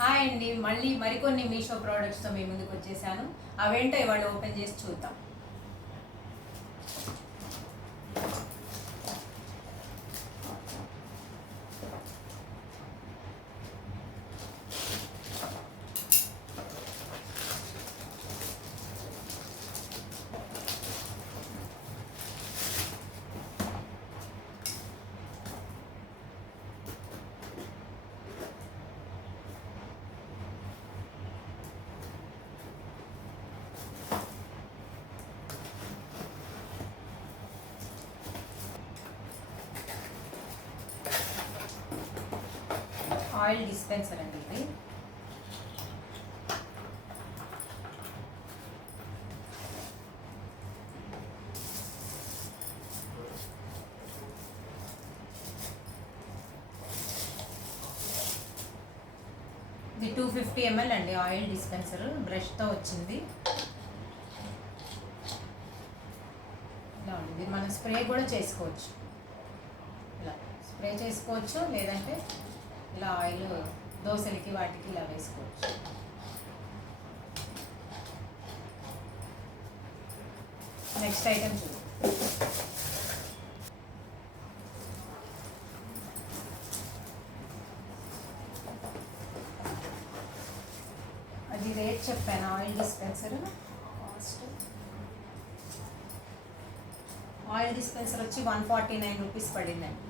హాయ్ అండి, మళ్ళీ మరికొన్ని మీషో ప్రోడక్ట్స్తో మీ ముందుకు వచ్చేసాను. అవేంటో ఇవాళ ఓపెన్ చేసి చూద్దాం. ఆయిల్ డిస్పెన్సర్ అండి ఇది. ఇది 250 ml అండి ఆయిల్ డిస్పెన్సర్. బ్రష్తో వచ్చింది. ఇలా ఉంది. మనం స్ప్రే కూడా చేసుకోవచ్చు. ఇలా స్ప్రే చేసుకోవచ్చు, లేదంటే ఇలా ఆయిల్ దోశలకి వాటికి ఇలా వేసుకోవచ్చు. నెక్స్ట్ ఐటమ్ చూద్దాం. అది రేట్ చెప్పాను. Oil dispenser cost, oil dispenser వచ్చి 149 రూపీస్ పడిందండి.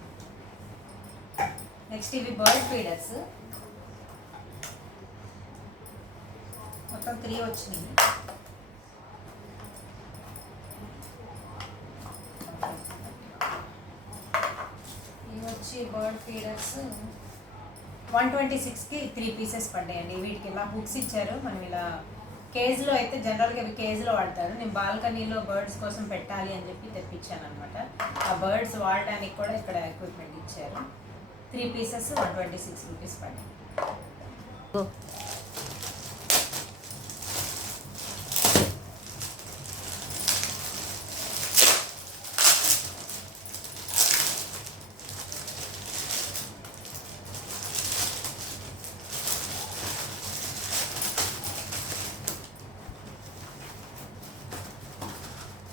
నెక్స్ట్ ఇవి బర్డ్ ఫీడర్స్, మొత్తం 3 వచ్చినాయి. ఇవి వచ్చి బర్డ్ ఫీడర్స్ 126కి 3 పీసెస్ పడ్డాయండి. వీటికి ఇలా హుక్స్ ఇచ్చారు. మనం ఇలా కేజ్లో అయితే జనరల్గా ఇవి కేజ్లో వాడతారు. నేను బాల్కనీలో బర్డ్స్ కోసం పెట్టాలి అని చెప్పి తెప్పించాను అనమాట. ఆ బర్డ్స్ వాడడానికి కూడా ఇక్కడ ఎక్విప్మెంట్ ఇచ్చారు. 3 పీసెస్ 126 రూపీస్ పడ్డాయి.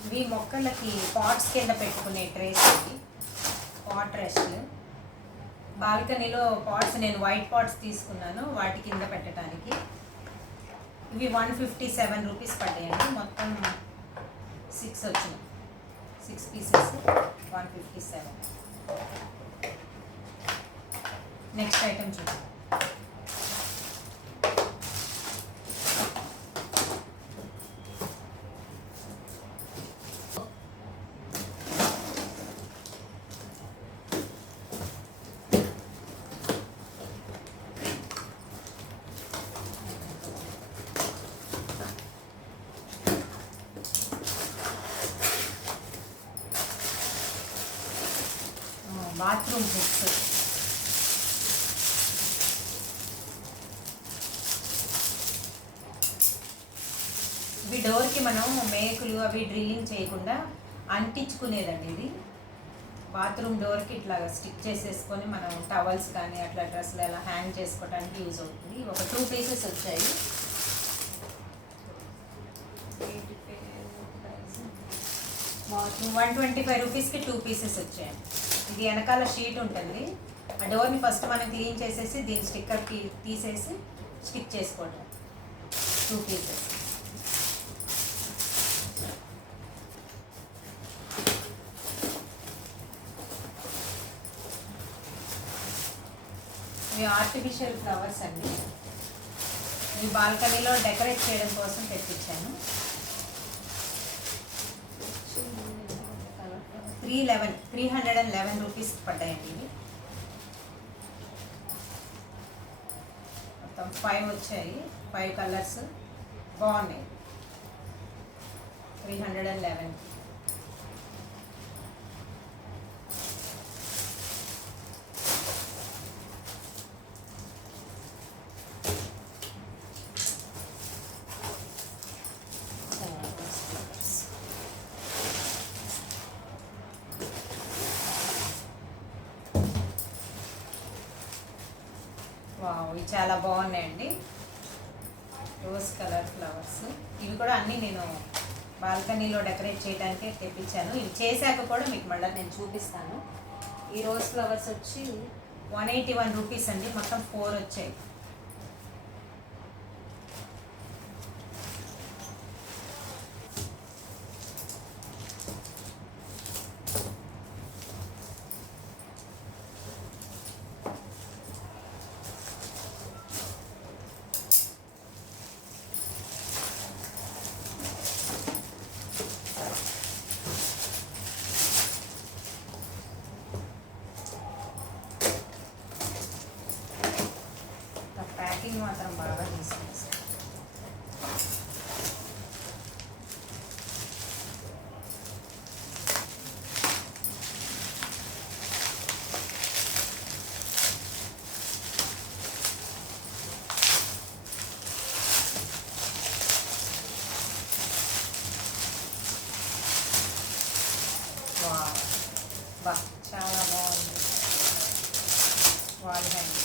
ఇవి మొక్కలకి పాట్స్ కింద పెట్టుకునే ట్రేస్. ఇవి పాట్ రెస్ట్లు. బాల్కనీలో పాట్స్ నేను వైట్ పాట్స్ తీసుకున్నాను వాటి కింద పెట్టడానికి. ఇవి 157 రూపీస్ పడ్డాయండి. మొత్తం 6 వచ్చినాయి. 6 పీసెస్ 157. నెక్స్ట్ ఐటమ్ చూద్దాం. Bathroom books. ఇవి డోర్కి మనం మేకులు అవి డ్రిల్లింగ్ చేయకుండా అంటించుకునేదండి. ఇది బాత్రూమ్ డోర్కి ఇట్లా స్టిక్ చేసేసుకొని మనం టవల్స్ కానీ అట్లా డ్రెస్లు అలా హ్యాంగ్ చేసుకోవడానికి యూజ్ అవుతుంది. ఒక 2 పీసెస్ వచ్చాయి. 125 రూపీస్కి 2 పీసెస్ వచ్చాయండి. ఇది వెనకాల షీట్ ఉంటుంది. ఆ డోర్ని ఫస్ట్ మనం క్లీన్ చేసేసి దీని స్టిక్కర్కి తీసేసి స్టిక్ చేసుకోవడం. 2 పీసెస్. ఇవి ఆర్టిఫిషియల్ ఫ్లవర్స్ అండి. ఈ బాల్కనీలో డెకరేట్ చేయడం కోసం తెప్పించాను. 311 రూపీస్ పడ్డాయండి. ఇవి మొత్తం 5 వచ్చాయి. 5 కలర్స్ బాగున్నాయి. 311. వావ్, ఇవి చాలా బాగున్నాయండి, రోజ్ కలర్ ఫ్లవర్స్. ఇవి కూడా అన్నీ నేను బాల్కనీలో డెకరేట్ చేయడానికే తెప్పించాను. ఇవి చేశాక కూడా మీకు మళ్ళీ నేను చూపిస్తాను. ఈ రోజ్ ఫ్లవర్స్ వచ్చి 181 రూపీస్ అండి, మొత్తం 4 వచ్చాయి. ప్యాకింగ్ మాత్రం బాగా తీసుకొస్తాను. బా చాలా బాగుంది వాల్ హ్యాంగింగ్.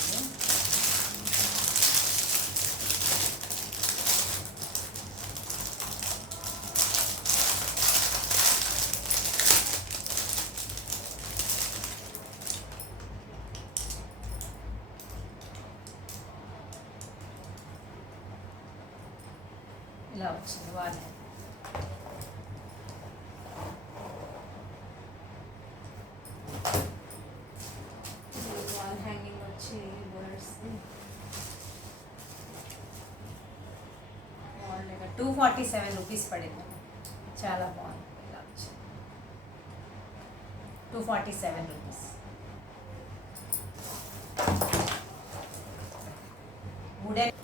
ఇలా వచ్చింది వాల్ హ్యాంగింగ్. వాల్ హ్యాంగింగ్ వచ్చి బర్డ్స్ 247 రూపీస్ పడింది. చాలా బాగుంది. ఇలా వచ్చింది 247 రూపీస్. వుడెన్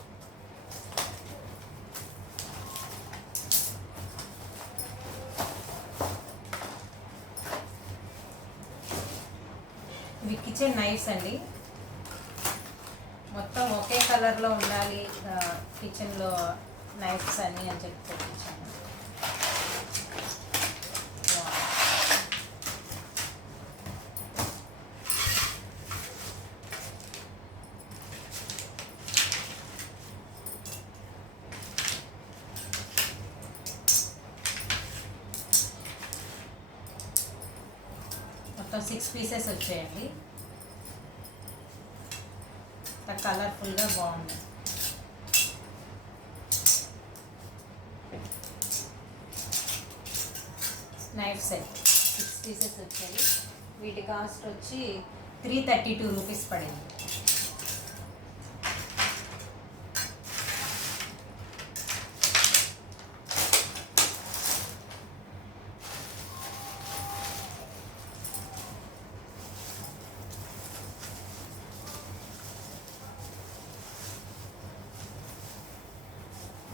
ఇవి కిచెన్ నైఫ్స్ అండి, మొత్తం ఒకే కలర్లో ఉండాలి కిచెన్లో నైఫ్స్ అన్నీ అని చెప్పి తెప్పించాను. మొత్తం 6 పీసెస్ వచ్చాయండి. కలర్ఫుల్గా బాగుంది. నైఫ్ సెట్ 6 పీసెస్ వచ్చాయి. వీటి కాస్ట్ వచ్చి 332 రూపీస్ పడింది.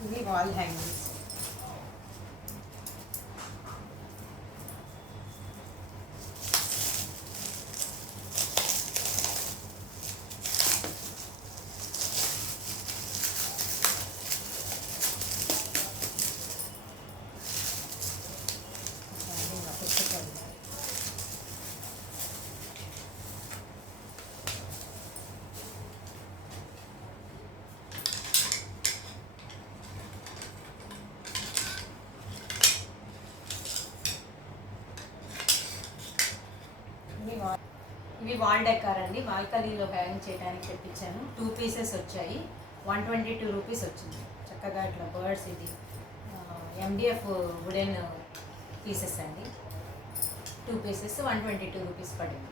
ఇవి వాల్ హ్యాంగింగ్స్. ఇవి వాల్ డెకార్ అండి, బాల్కనీలో హ్యాంగ్ చేయడానికి తెప్పించాను. 2 పీసెస్ వచ్చాయి. 122 రూపీస్ వచ్చింది. చక్కగా ఇట్లా బర్డ్స్, ఇది MDF వుడెన్ పీసెస్ అండి. 2 పీసెస్ 122 రూపీస్ పడింది.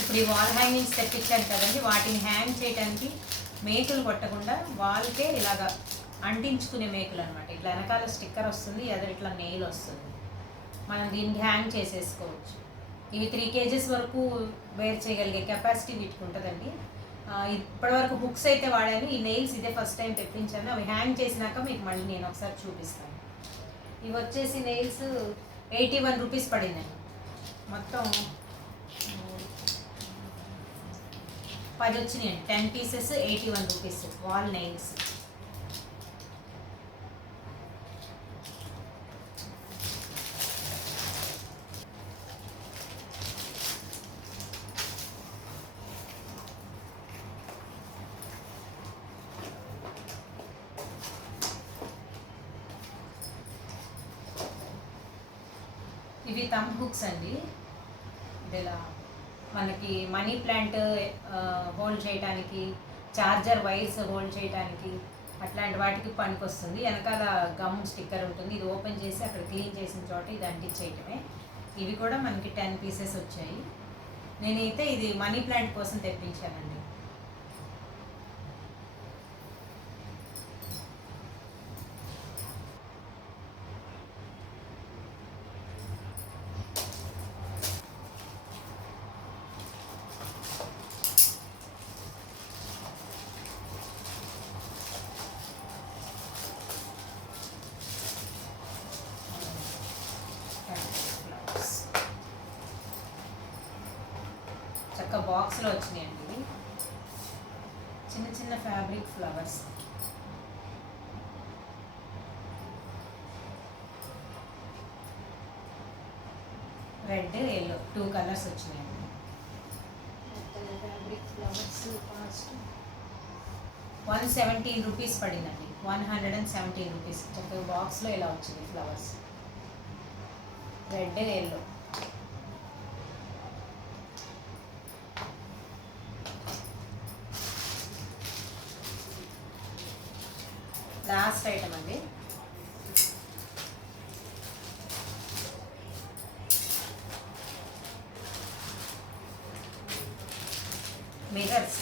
ఇప్పుడు ఈ వాల్ హ్యాంగింగ్స్ తెప్పించాను కదండి, వాటిని హ్యాంగ్ చేయడానికి మేకులు కొట్టకుండా వాల్కే ఇలాగా అంటించుకునే మేకులు అనమాట. ఇట్లా వెనకాల స్టిక్కర్ వస్తుంది, ఎదురు ఇట్లా నెయిల్ వస్తుంది. మనం దీన్ని హ్యాంగ్ చేసేసుకోవచ్చు. ఇవి 3 kgs వరకు వేర్ చేయగలిగే కెపాసిటీ వీటికి ఉంటుందండి. ఇప్పటివరకు హుక్స్ అయితే వాడాను, ఈ నెయిల్స్ ఇదే ఫస్ట్ టైం తెప్పించాను. అవి హ్యాంగ్ చేసినాక మీకు మళ్ళీ నేను ఒకసారి చూపిస్తాను. ఇవి వచ్చేసి నెయిల్స్ 81 రూపీస్ పడింది. మొత్తం 10 వచ్చినాయండి. 10 పీసెస్ 81 రూపీస్ వాల్ నెయిల్స్. ఇవి థంబ్ హుక్స్ అండి. ఇలా మనకి మనీ ప్లాంట్ హోల్డ్ చేయడానికి, చార్జర్ వైర్స్ హోల్డ్ చేయడానికి అట్లాంటి వాటికి పనికి వస్తుంది. వెనకాల గమ్ స్టిక్కర్ ఉంటుంది. ఇది ఓపెన్ చేసి అక్కడ క్లీన్ చేసిన చోట ఇది అంటించేయటమే. ఇవి కూడా మనకి 10 పీసెస్ వచ్చాయి. నేనైతే ఇది మనీ ప్లాంట్ కోసం తెప్పించానండి. చక్క బాక్స్లో వచ్చినాయండి ఇవి. చిన్న చిన్న ఫ్యాబ్రిక్ ఫ్లవర్స్. రెడ్ ఎల్లో 2 కలర్స్ వచ్చినాయండి. ఫ్యాబ్రిక్ ఫ్లవర్స్ కాస్ట్ 117 రూపీస్ పడిందండి. 117 రూపీస్. చక్కగా బాక్స్లో ఇలా వచ్చింది flowers. Red yellow. Last item అండి. మిర్రర్స్.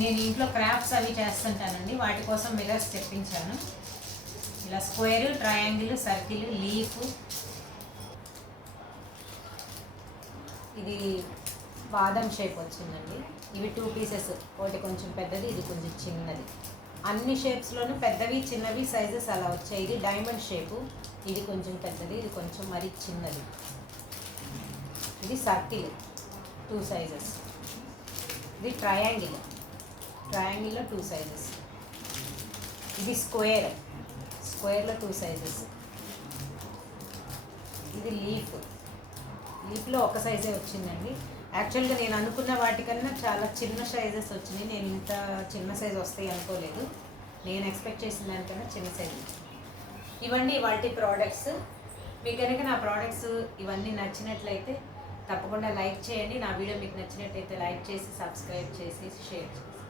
నేను ఇంట్లో క్రాఫ్ట్స్ అవి చేస్తుంటానండి. వాటి కోసం మిర్రర్స్ తెప్పించాను. ఇలా స్క్వేర్, ట్రయాంగిల్, సర్కిల్, లీఫ్. ఇది బాదం షేప్ వచ్చిందండి. ఇవి 2 పీసెస్. ఒకటి కొంచెం పెద్దది, ఇది కొంచెం చిన్నది. అన్ని షేప్స్లోనూ పెద్దవి చిన్నవి సైజెస్ అలా వచ్చాయి. ఇది డైమండ్ షేపు. ఇది కొంచెం పెద్దది, ఇది కొంచెం మరీ చిన్నది. ఇది సర్కిల్ 2 సైజెస్. ఇది ట్రయాంగిల్. ట్రయాంగిల్లో 2 సైజెస్. ఇది స్క్వేర్. స్క్వేర్లో 2 సైజెస్. ఇది లీఫ్. లీఫ్లో ఒక సైజే వచ్చిందండి. యాక్చువల్గా నేను అనుకున్న వాటికన్నా చాలా చిన్న సైజెస్ వచ్చినాయి. నేను ఇంత చిన్న సైజు వస్తాయి అనుకోలేదు. నేను ఎక్స్పెక్ట్ చేసిన దానికన్నా చిన్న సైజు. ఇవన్నీ వాటి ప్రోడక్ట్స్. మీకు కనుక నా ప్రోడక్ట్స్ ఇవన్నీ నచ్చినట్లయితే తప్పకుండా లైక్ చేయండి. నా వీడియో మీకు నచ్చినట్లయితే లైక్ చేసి, సబ్స్క్రైబ్ చేసి, షేర్ చేసి.